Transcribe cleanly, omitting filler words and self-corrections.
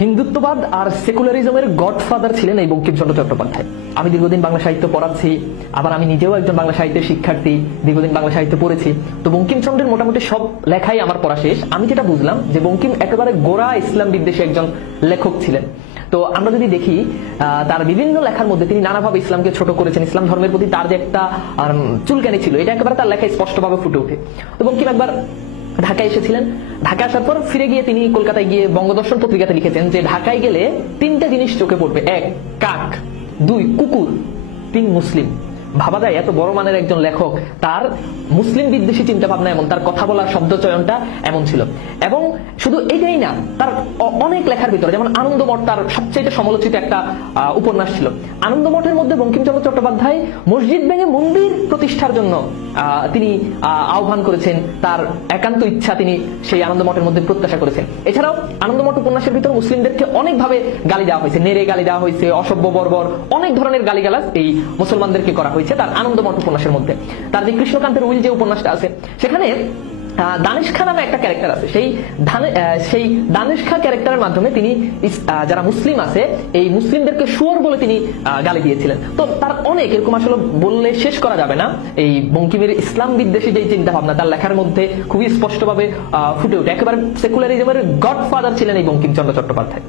হিন্দুত্ববাদ আর সেকুলারিজমের গডফাদার ছিলেন এই বঙ্কিমচন্দ্র চট্টোপাধ্যায়। আমি দীর্ঘদিন বাংলা সাহিত্য পড়াচ্ছি, আবার আমি নিজেও একজন বাংলা সাহিত্যের শিক্ষার্থী, দীর্ঘদিন বাংলা সাহিত্য পড়েছি। তো বঙ্কিমচন্দ্রের মোটামুটি সব লেখাই আমার পড়া শেষ। আমি যেটা বুঝলাম যে বঙ্কিম একেবারে গোড়া ইসলাম বিদ্বেষী একজন লেখক ছিলেন। তো আমরা যদি দেখি তার বিভিন্ন লেখার মধ্যে তিনি নানাভাবে ইসলামকে ছোট করেছেন, ইসলাম ধর্মের প্রতি তার যে একটা চুলকানি ছিল, এটা একেবারে তার লেখায় স্পষ্টভাবে ফুটে ওঠে। তো বঙ্কিম একবার ঢাকায় এসেছিলেন। ঢাকা আসার পর ফিরে গিয়ে তিনি কলকাতায় গিয়ে বঙ্গদর্শন পত্রিকাতে লিখেছেন যে ঢাকায় গেলে তিনটা জিনিস চোখে পড়বে: এক, কাক; দুই, কুকুর; তিন, মুসলিম। ভাবা যায় এত বড় মানের একজন লেখক, তার মুসলিম বিদ্বেষী চিন্তা ভাবনা এমন, তার কথা বলার শব্দ চয়নটা এমন ছিল। এবং শুধু এটাই না, তার অনেক লেখার ভিতরে, যেমন আনন্দমঠ তার সবচেয়ে সমালোচিত একটা উপন্যাস ছিল। আনন্দমঠের মধ্যে বঙ্কিমচন্দ্র চট্টোপাধ্যায় মসজিদ ভেঙে মন্দির প্রতিষ্ঠার জন্য তিনি আহ্বান করেছেন, তার একান্ত ইচ্ছা তিনি সেই আনন্দমঠের মধ্যে প্রত্যাশা করেছেন। এছাড়াও আনন্দমঠ উপন্যাসের ভিতর মুসলিমদেরকে অনেকভাবে গালি দেওয়া হয়েছে, নেড়ে গালি দেওয়া হয়েছে, অসভ্য বর্বর অনেক ধরনের গালিগালাজ এই মুসলমানদেরকে করা হয়েছে তার আনন্দমঠ উপন্যাসের মধ্যে। তার যে কৃষ্ণকান্তের উইল যে উপন্যাসটা আছে, সেখানে দানিশ খা নামে একটা ক্যারেক্টার আছে। সেই দানিশ খা ক্যারেক্টারের মাধ্যমে তিনি যারা মুসলিম আছে এই মুসলিমদেরকে শুয়োর বলে তিনি গালি দিয়েছিলেন। তো তার অনেক এরকম আসলে বললে শেষ করা যাবে না। এই বঙ্কিমের ইসলাম বিদ্বেষী যে চিন্তা ভাবনা তার লেখার মধ্যে খুবই স্পষ্টভাবে ফুটে ওঠে। একেবারে সেকুলারিজমের গডফাদার ছিলেন এই বঙ্কিমচন্দ্র চট্টোপাধ্যায়।